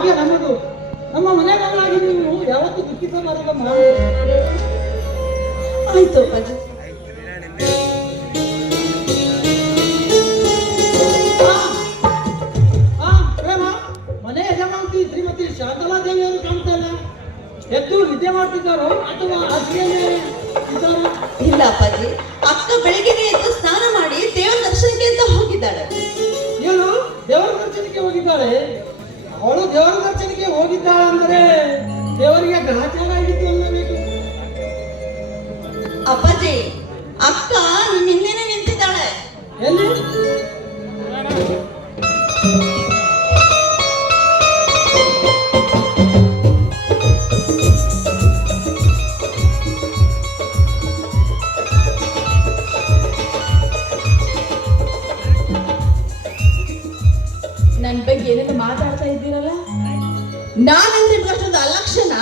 ಭಾಗ್ಯ ನಮ್ಮದು. ನಮ್ಮ ಮನೆಗಳಾಗಿ ನೀವು ಯಾವತ್ತೂ ದುಃಖಿಸಬಾರದಮ್ಮ. ಆಯ್ತು ಅಪ್ಪಾಜಿ. ಪ್ರೇಮ, ಮನೆ ಯಜಮಾಂತಿ ಶ್ರೀಮತಿ ಶಾಂತಲಾದೇವಿಯವರು ಕಾಣ್ತಾ ಇಲ್ಲ. ಎದ್ದು ನಿದ್ದೆ ಮಾಡ್ತಿದ್ದಾರೋ ಅಥವಾ ಹಾಸಿಗೆಯಲ್ಲೇ ಇದ್ದಾರೋ? ಇಲ್ಲ ಅಪ್ಪಾಜಿ, ಅಕ್ಕ ಬೆಳಿಗ್ಗೆ ಎದ್ದು ಸ್ನಾನ ಮಾಡಿ ದೇವರ ದರ್ಶನಕ್ಕೆ ಅಂತ ಹೋಗಿದ್ದಾಳೆ. ಇವಳು ದೇವರ ದರ್ಶನಕ್ಕೆ ಹೋಗಿದ್ದಾಳೆ. ಅವಳು ದೇವರ ದರ್ಶನಕ್ಕೆ ಹೋಗಿದ್ದಾಳೆ ಅಂದರೆ ದೇವರಿಗೆ ಗ್ರಹಚಾರ ಆಗಿತ್ತು ಅನ್ನಬೇಕು. ಅಪ್ಪಾಜಿ, ಅಕ್ಕ ನಿನ್ನ ಹಿಂದೆನೆ ನಿಂತಿದ್ದಾಳೆ. ಎಲ್ಲಿ? ನನ್ನ ಬಗ್ಗೆ ಏನೇನು ಮಾತಾಡ್ತಾ ಇದ್ದೀರಲ್ಲ? ನಾನಂದ್ರೆ ಅಷ್ಟೊಂದು ಅಲಕ್ಷಣ?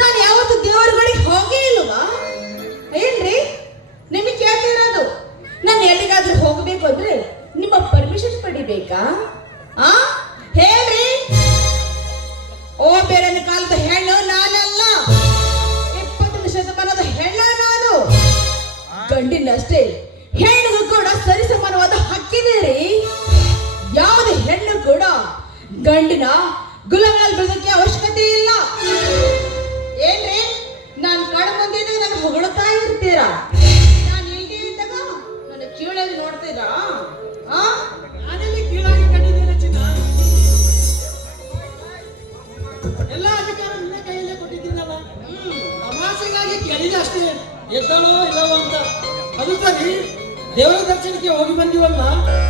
ನಾನು ಯಾವತ್ತು ದೇವರ ಬಳಿಗೆ ಹೋಗೇ ಇಲ್ವಾ? ಏನ್ರಿ ನಿಮಗೆ ಕೇಳ್ತಾ ಇರೋದು? ನಾನು ಎಲ್ಲಿಗಾದ್ರೂ ಹೋಗಬೇಕು ಅಂದ್ರೆ ನಿಮ್ಮ ಪರ್ಮಿಷನ್ ಪಡಿಬೇಕಾ? ಹೇಳ್ರಿ. ಓ ಬೇರನ ಕಾಲದ ಹೆಣ್ಣು ನಾನಲ್ಲ, 20ನೇ ಶತಮಾನದ ಹೆಣ್ಣ ನಾನು. ಗಂಡಿನಷ್ಟೇ ಹೆಣ್ಣಿಗೂ ಕೂಡ ಸರಿಸಮಾನವಾದ ಹಕ್ಕಿದೆ ರೀ. ಯಾವುದೇ ಹೆಣ್ಣು ಕೂಡ ಗಂಡಿನ ಗುಲಾಮಲ್ಲಿ ಬೆಳೋದಕ್ಕೆ ಅವಶ್ಯಕತೆ ಇಲ್ಲ. ಏನ್ರಿ, ನಾನು ಕಣ ಮುಂದಿದ್ದಾಗ ನಾನು ಹೊಗಳ್ತಾ ಇರ್ತೀರಾ? ನಾನು ಇಲ್ಲದೆ ಇದ್ದಾಗ ನನ್ನ ಕೀಳಲ್ಲಿ ನೋಡ್ತೀರಾ? ನಾನೆಲ್ಲಿ ಕೀಳಾಗಿ ಕಂಡಿದ್ದೇನೆ ಚಿನ್ನ? ಎಲ್ಲ ಅಧಿಕಾರ ನಿನ್ನ ಕೈಯಲ್ಲೇ ಕೊಟ್ಟಿದ್ದೀನಲ್ಲ. ತಮಾಷೆಗಾಗಿ ಕೇಳಿದೆ ಅಷ್ಟೇ, ಎದ್ದಾಳೋ ಇಲ್ಲವೋ ಅಂತ. ಅದು ಸರಿ, ದೇವರ ದರ್ಶನಕ್ಕೆ ಹೋಗಿ ಬಂದಿವಲ್ಲ,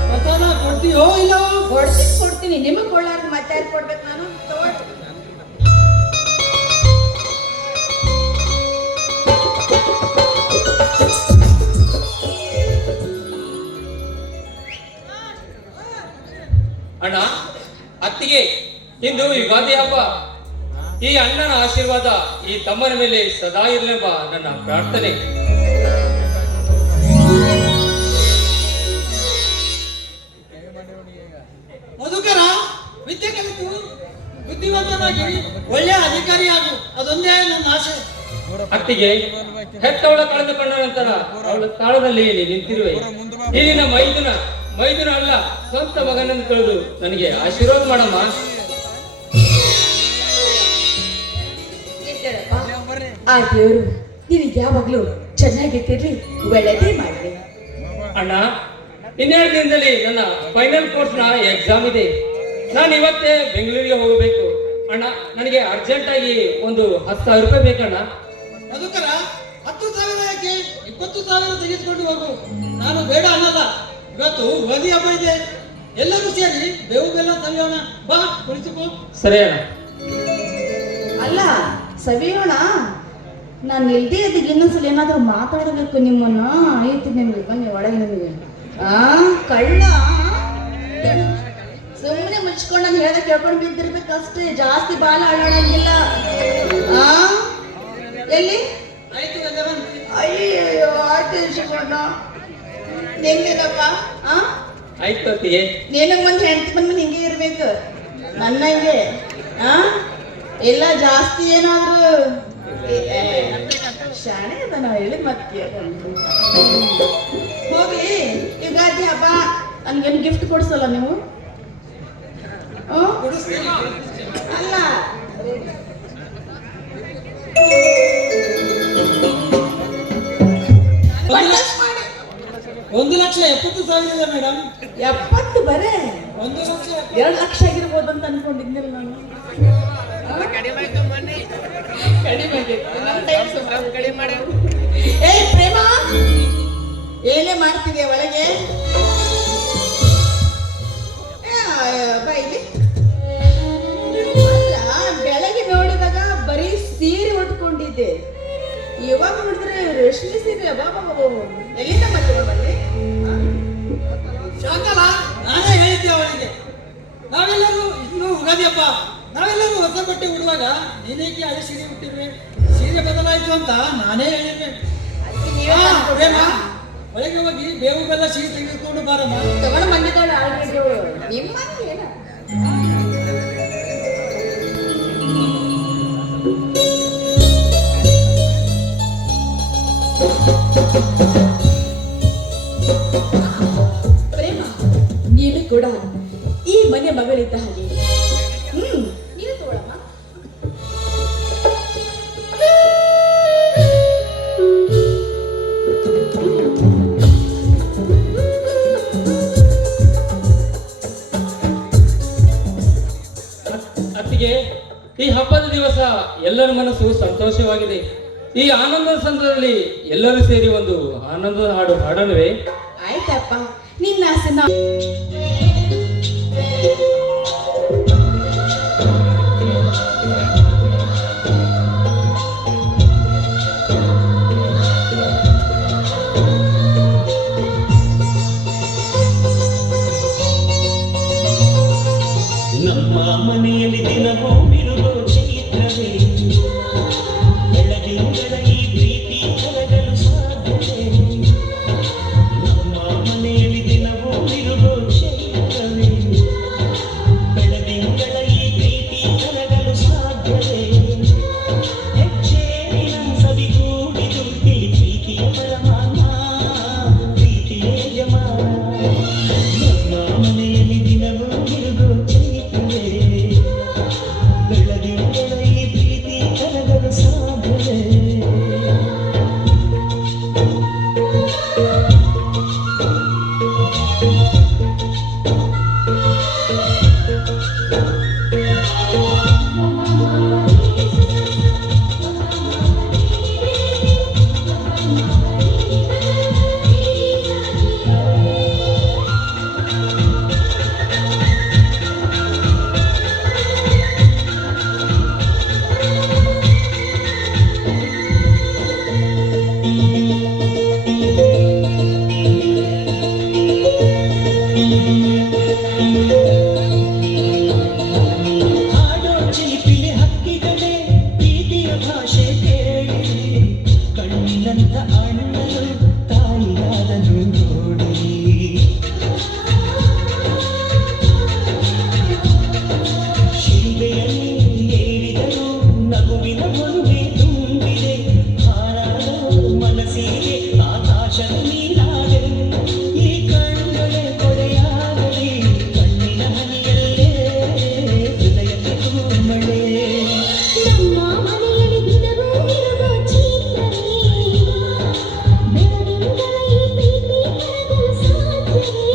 ಪ್ರಸಾದ ಕೊಡ್ತೀಯೋ ಇಲ್ಲವೋ? ಕೊಡ್ತೀನಿ. ನಿಮಗೆ ಕೊಳ್ಳಾರ್ದು ಮತ್ತೆ ಯಾರು ಕೊಡ್ಬೇಕು ನಾನು? ಅಣ್ಣ, ಅತ್ತಿಗೆ, ಇಂದು ಯುಗಾದಿ ಹಬ್ಬ. ಈ ಅಣ್ಣನ ಆಶೀರ್ವಾದ ಈ ತಮ್ಮನ ಮೇಲೆ ಸದಾ ಇರಲೆಂಬ ನನ್ನ ಪ್ರಾರ್ಥನೆ. ಮಧುಕರ, ವಿದ್ಯೆ ಕಲಿತು ಬುದ್ಧಿವಂತನಾಗಿ ಒಳ್ಳೆಯ ಅಧಿಕಾರಿಯಾಗು, ಅದೊಂದೇ ನನ್ನ ಆಸೆ. ಅತ್ತಿಗೆ, ಹೆತ್ತವಳ ಕಳೆದುಕೊಂಡ ನಂತರ ಅವಳ ತಾಳದಲ್ಲಿ ನಿಂತಿರುವೆ. ಇಲ್ಲಿನ ಮೈದುನ ಅಲ್ಲ, ಸ್ವಂತ ಮಗನನ್ನು ಕಳೆದು ನನಗೆ ಆಶೀರ್ವಾದ ಮಾಡಮ್ಮ. ಆ ದೇವರು ನಿನಗೆ ಯಾವಾಗ್ಲೂ ಚೆನ್ನಾಗಿರ್ತಿರ್ಲಿ, ಒಳ್ಳೆದೇ ಮಾಡ್ಲಿ. ಅಣ್ಣ, ಇನ್ನೆರಡು ದಿನದಲ್ಲಿ ನನ್ನ ಫೈನಲ್ ಕೋರ್ಸ್ ನ ಎಕ್ಸಾಮ್ ಇದೆ. ನಾನು ಇವತ್ತೇ ಬೆಂಗಳೂರಿಗೆ ಹೋಗಬೇಕು. ಅಣ್ಣ, ನನಗೆ ಅರ್ಜೆಂಟ್ ಆಗಿ ಒಂದು 10,000 ರೂಪಾಯಿ ಬೇಕಣ್ಣ. ಮಧುಕರ, 10,000 ಯಾಕೆ? 20,000 ತೆಗೆದುಕೊಂಡು ಹೋಗು. ನಾನು ಬೇಡ ಅನ್ನಲ್ಲ. ಇವತ್ತು ಯುಗಾದಿ ಹಬ್ಬ ಇದೆ, ಎಲ್ಲರೂ ಸೇರಿ ಬೇವು ಬೆಲ್ಲ ಸವಿಯೋಣ. ಬಾ, ಕುಳಿತುಕೋ. ಸರಿ ಅಣ್ಣ. ಅಲ್ಲ, ಸವಿಯೋಣ. ನಾನು ಇಲ್ದೇ ಅದಕ್ಕೆ ಇನ್ನೊಂದ್ಸಲ ಏನಾದ್ರೂ ಮಾತಾಡಬೇಕು ನಿಮ್ಮನ್ನ. ಆಯ್ತು, ನಿಮ್ಗೆ ಬನ್ನಿ ಒಳಗೆ. ನಿಮಗೆ ಕಳ್ಳ ಸುಮ್ಮನೆ ಮುಚ್ಕೊಂಡು ನಾನು ಹೇಳ್ದ ಕೇಳ್ಕೊಂಡು ಬಿದ್ದಿರ್ಬೇಕಷ್ಟೇ, ಜಾಸ್ತಿ ಬಾಲ ಆಡೋಣಂಗಿಲ್ಲ. ಎಲ್ಲಿ? ಆಯ್ತು. ಅಯ್ಯೋ, ಆಯ್ತು ಇಸ್ಕೊಂಡ. ಹೆಂಗಿದಪ್ಪ? ಆಯ್ತು ಅತ್ತಿಗೆ. ನಿನಗೆ ಒಂದು ಹೆಂಡತಿ ಬಂದ್ಮೇಲೆ ಹಿಂಗೆ ಇರ್ಬೇಕು ನನ್ನಂಗೆ. ಎಲ್ಲ ಜಾಸ್ತಿ ಏನಾದ್ರು ಶಾಣೆ ಅದ ನಾವು ಹೇಳಿ ಮತ್ತೆ. ಹೋಗಿ ಯುಗಾದಿ ಹಬ್ಬ ನನ್ಗೇನು ಗಿಫ್ಟ್ ಕೊಡ್ಸಲ್ಲ ನೀವು? ಅಲ್ಲ, 1,70,000 ಇದೆ ಮೇಡಮ್. 70 ಬರೇ? 1,00,000 2 ಲಕ್ಷ ಆಗಿರ್ಬೋದು ಅಂತ ಅನ್ಕೊಂಡಿದ್ನಿಲ್ಲ ನಾನು. ಏ ಪ್ರೇಮ, ಏನೇ ಮಾಡ್ತಿದ್ಯಾ ಒಳಗೆ? ಬೈಲಿ. ಅಲ್ಲ, ಬೆಳಗ್ಗೆ ನೋಡಿದಾಗ ಬರೀ ಸೀರೆ ಉಟ್ಕೊಂಡಿದ್ದೆ, ಇವಾಗ ನೋಡಿದ್ರೆ ರೇಷ್ಮೆ ಸೀರೆ. ಬಾಬಾ, ಎಲ್ಲಿಂದ ಮತ್ತೆ ಬಂದೆ? ಶಾಂತಲ, ನಾನೇ ಹೇಳಿದ್ದೆ ಅವಳಿಗೆ, ನಾವೆಲ್ಲರೂ ಇನ್ನು ಯುಗಾದಿ ಹಬ್ಬ, ನಾವೆಲ್ಲರೂ ಹೊಸ ಬಟ್ಟೆ ಉಡುವಾಗ ನೀನೇಕೆ ಹಳೆ ಸೀರೆ ಉಟ್ಟಿರುವೆ? ಸೀರೆ ಬದಲಾಯಿತು ಅಂತ ನಾನೇ ಹೇಳಿದ್ದೆ. ಪ್ರೇಮ, ಒಳಗೆ ಹೋಗಿ ಬೇವು ಬೆಲ್ಲ ಸಿಹಿ ತೆಗೆದುಕೊಂಡು ಬಾರಮ್ಮ. ತಗೊಂಡು ಬಂದಿದ್ದಾಳೆ ಆಲ್ರೆಡಿ. ನಿಮ್ಮ ಕೂಡ ಈ ಮನೆ ಮಗಳಿದ್ದ ಹಾಗೆ. ನೀನು ತಗೊಳಮ್ಮ. ಅತ್ತಿಗೆ, ಈ ಹಬ್ಬದ ದಿವಸ ಎಲ್ಲರ ಮನಸ್ಸು ಸಂತೋಷವಾಗಿದೆ. ಈ ಆನಂದದ ಸಂದರ್ಭದಲ್ಲಿ ಎಲ್ಲರೂ ಸೇರಿ ಒಂದು ಆನಂದದ ಹಾಡು ಹಾಡೋಣವೇ? ಆಯ್ತಪ್ಪ, ನಿನ್ನ ಆಸೆ ನಮ್ಮ ಮನೆಯಲ್ಲಿ ದಿನವೂ ಬಿರುಗೋ ಚೈತ್ರವೇ, ಬೆಳಗಿಂಗಳ ಈ ಪ್ರೀತಿ ಕರಗಲು ಸಾಧ್ಯವೇ? ನಮ್ಮ ಮನೆಯಲ್ಲಿ ದಿನವೂ ಬಿರುಗೋ ಚೈತ್ರವೇ, ಬೆಳಗಿಂಗಳ ಈ ಪ್ರೀತಿ ಕರಗಲು ಸಾಧ್ಯವೇ? ಹೆಜ್ಜೆಯ ಸವಿಗೂಡಿದು ಪ್ರೀತಿಯ ಪರಮಾನ, ಪ್ರೀತಿಯ ಯಜಮಾನ. ನಮ್ಮ ಮನೆಯಲ್ಲಿ ದಿನವೂ ಬಿರುಗೋ ಚೈತ್ರವೇ, ಬೆಳಗಿಂಗಳ ಈ ಪ್ರೀತಿ ಕರಗಲು ಸಾಧ್ಯವೇ? ಹಾಡೋ ಚಿಲಿಪಿಲಿ ಹಕ್ಕಿಗಳೇ ಪ್ರೀತಿಯ ಭಾಷೆ ಕೇಳಿ, ಕಣ್ಣಿನಂತ ಅಣ್ಣನು ತಾಯಿಯಾದನು ನೋಡಿ. ಶಿಲ್ಬೆಯಲ್ಲಿ ಏರಿದರು ನಗುವಿನ ಒಂದೇ ತುಂಬಿದೆ, ಹಾರಾಡೋ ಮನಸ್ಸಿಗೆ ಆಕಾಶ ನೀನಾದೆ. ಈ ಕಣ್ಣುಗಳೇ ಕೊಡೆಯಾಗಲಿ, ಕಣ್ಣಿನ ಹನಿಯಲ್ಲೇ ಹೃದಯಕ್ಕೆ ತುಂಬಳೆ. ನಮ್ಮ ಮನೆಯಲ್ಲಿ ದಿನವೂ ಇರುವ ಚೈತ್ರವೇ, ಬೆಳಗಿಂಗಳ ಈ ಪ್ರೀತಿ ಕರಗಲು ಸಾಧ್ಯವೇ?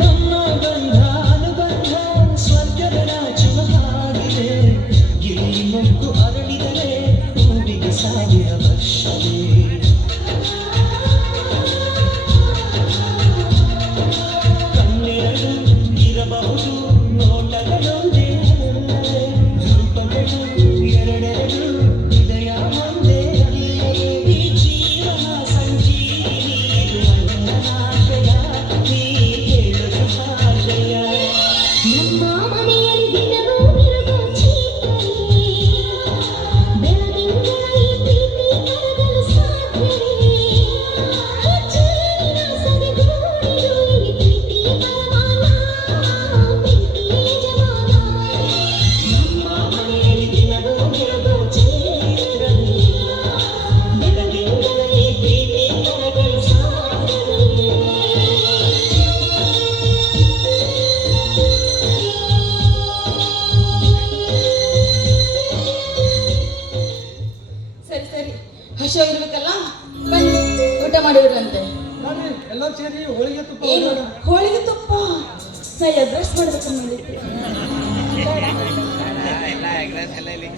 ನಮ್ಮ ಬಂಧ ಅನುಬಂಧ ಸ್ವರ್ಗದ ನಾಚುವ ಹಾಗಿದೆ, ಗಿಳಿ ಮೊಗ್ಗು ಅರಳಿದರೆ ಹೂವಿಗೆ 1000 ವರ್ಷವೇ. ಕಣ್ಣೆರಡು ಇರಬಹುದು ನೋಟಗಳೊಂದೇ, ರೂಪಗಳು ಎರಡೆರಡು ಹೃದಯ ಒಂದೇ. ಈ ಜೀವನ ಸಂಜೀವಿನಿ, ಇದು ಅಣ್ಣನಾಶಯ, ನೀ ಹೇಳುವ ಭಾಷೆಯ. ನಮ್ಮ ಮನೆಯಲ್ಲಿ ದಿನವೂ ಇರುವ ಚೈತ್ರವೇ, ಬೆಳಗಿಂಗಳ ಈ ಪ್ರೀತಿ ಕರಗಲು ಸಾಧ್ಯವೇ? ಹೆಜ್ಜೆಯ ಸವಿಗೂಡಿದು ಈ ಪ್ರೀತಿಯ ಪರಮಾನ, ಪ್ರೀತಿಯ ಯಜಮಾನ. ನಮ್ಮ ಮನೆಯಲ್ಲಿ ದಿನವೂ ಇರುವ ಚೈತ್ರವೇ, ಬೆಳಗಿಂಗಳ ಈ ಪ್ರೀತಿ ಕರಗಲು ಸಾಧ್ಯವೇ? ಸರಿ ಸರಿ, ಹಸಿವಾಗಿರ್ಬೇಕಲ್ಲ, ಬನ್ನಿ ಊಟ ಮಾಡಿದ್ರಂತೆ. ನೋಡಿ ಎಲ್ಲರೂ ಸೇರಿ ಹೋಳಿಗೆ ತುಪ್ಪ ಏನು ಮಾಡೋಣ. ಹೋಳಿಗೆ ತುಪ್ಪ? ನಾ ಎಗ್ರೆಸ್ ಮಾಡ್ಬೇಕು ಮಾಡಿದ್ದೆ. ಎಲ್ಲ ಎಗ್ರೆಸ್ ಎಲ್ಲ ಇಲ್ಲಿ